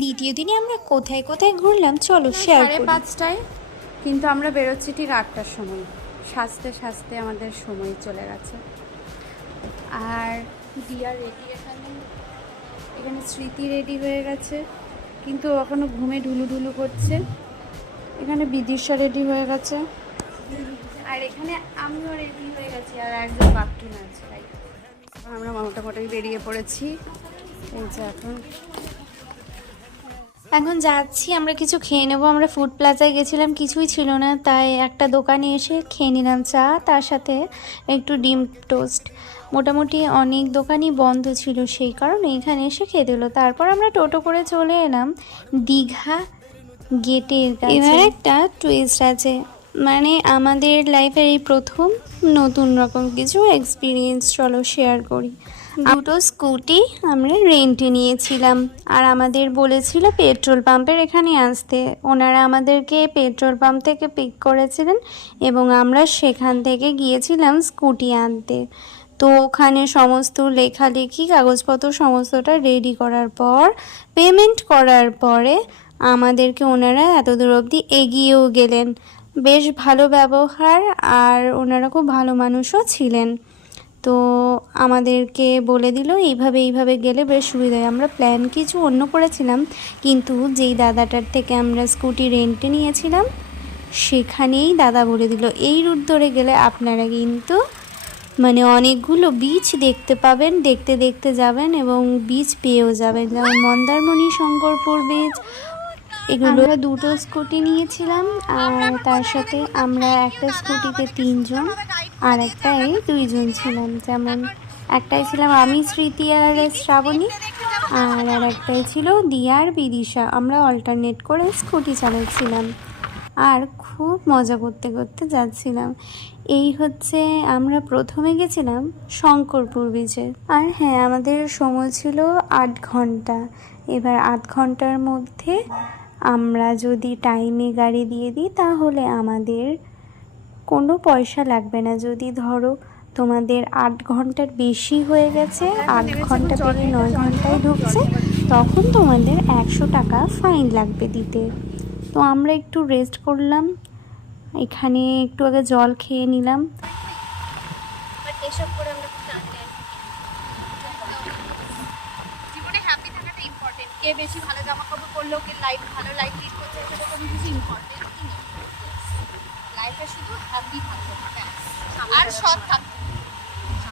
দ্বিতীয় দিনে আমরা কোথায় কোথায় ঘুরলাম চলো শেয়ার করি। 5:30টায়, কিন্তু আমরা বেরোচ্ছি ঠিক 8টার সময়। সাজতে সাজতে আমাদের সময় চলে গেছে। আর দিয়া রেডি, এখানে স্মৃতি রেডি হয়ে গেছে, কিন্তু এখনো ঘুমে ঢুলু করছে। এখানে বিদিশা রেডি হয়ে গেছে, আর এখানে আমিও রেডি হয়ে গেছি, আর একজন বাথরুম আছে। তাই আমরা মোটামুটি বেরিয়ে পড়েছি। এই যে এখন যাচ্ছি, আমরা কিছু খেয়ে নেবো। আমরা ফুড প্লাজায় গেছিলাম, কিছুই ছিল না, তাই একটা দোকানে এসে খেয়ে নিলাম চা, তার সাথে একটু ডিম টোস্ট। মোটামুটি অনেক দোকানই বন্ধ ছিল, সেই কারণে এখানে এসে খেয়ে দিল। তারপর আমরা টোটো করে চলে এলাম দীঘা গেটের কাছে। এবার একটা টুইস্ট আছে, মানে আমাদের লাইফের এই প্রথম নতুন রকম কিছু এক্সপিরিয়েন্স চলো শেয়ার করি। দুটো স্কুটি আমরা রেন্টে নিয়েছিলাম, আর আমাদের বলেছিল পেট্রোল পাম্পের এখানে আসতে। ওনারা আমাদেরকে পেট্রোল পাম্প থেকে পিক করেছিলেন এবং আমরা সেখান থেকে গিয়েছিলাম স্কুটি আনতে। তো ওখানে সমস্ত লেখালেখি কাগজপত্র সমস্তটা রেডি করার পর, পেমেন্ট করার পরে আমাদেরকে ওনারা এত দূর অবধি এগিয়েও গেলেন। বেশ ভালো ব্যবহার, আর ওনারা খুব ভালো মানুষও ছিলেন। তো আমাদেরকে বলে দিল এইভাবে গেলে বেশ সুবিধা হয়। আমরা প্ল্যান কিছু অন্য করেছিলাম, কিন্তু যেই দাদাটার থেকে আমরা স্কুটি রেন্টে নিয়েছিলাম সেখানেই দাদা বলে দিল এই রুট ধরে গেলে আপনারা কিন্তু মানে অনেকগুলো বিচ দেখতে পাবেন, দেখতে দেখতে যাবেন এবং বিচ পেয়েও যাবেন, যেমন মন্দারমণি, শঙ্করপুর বিচ, এগুলো। আমরা দুটো স্কুটি নিয়েছিলাম, আর তার সাথে আমরা একটা স্কুটিতে 3 জন, আর একটাই 2 জন ছিলাম। যেমন একটাই ছিলাম আমি, স্মৃতি আর শ্রাবণী, আর একটাই ছিল দিয়া আর বিদিশা। আমরা অল্টারনেট করে স্কুটি চালাচ্ছিলাম আর খুব মজা করতে করতে যাচ্ছিলাম। এই হচ্ছে আমরা প্রথমে গেছিলাম শঙ্করপুর বিচে। আর হ্যাঁ, আমাদের সময় ছিল 8 ঘন্টা। এবার 8 ঘন্টার মধ্যে আমরা যদি টাইমে গাড়ি দিয়ে দিই তাহলে আমাদের কোনো পয়সা লাগবে না। যদি ধরো তোমাদের 8 ঘন্টার বেশি হয়ে গেছে, 8 ঘন্টা পেরিয়ে 9 ঘন্টায় ঢুকছে, তখন তোমাদের 100 টাকা ফাইন লাগবে দিতে। তো আমরা একটু রেস্ট করলাম, এখানে একটু আগে জল খেয়ে নিলাম। এসব করে আমরা জীবনে হ্যাপি থাকাটা ইম্পর্টেন্ট। কে বেশি ভালো জামা কাপড় পরলো, কে ভালো লাইফ লিড করছে, সেটা কোনো কিছু ইম্পর্টেন্ট নেই। লাইফে শুধু হ্যাপি থাকতে হবে আর সৎ থাকতে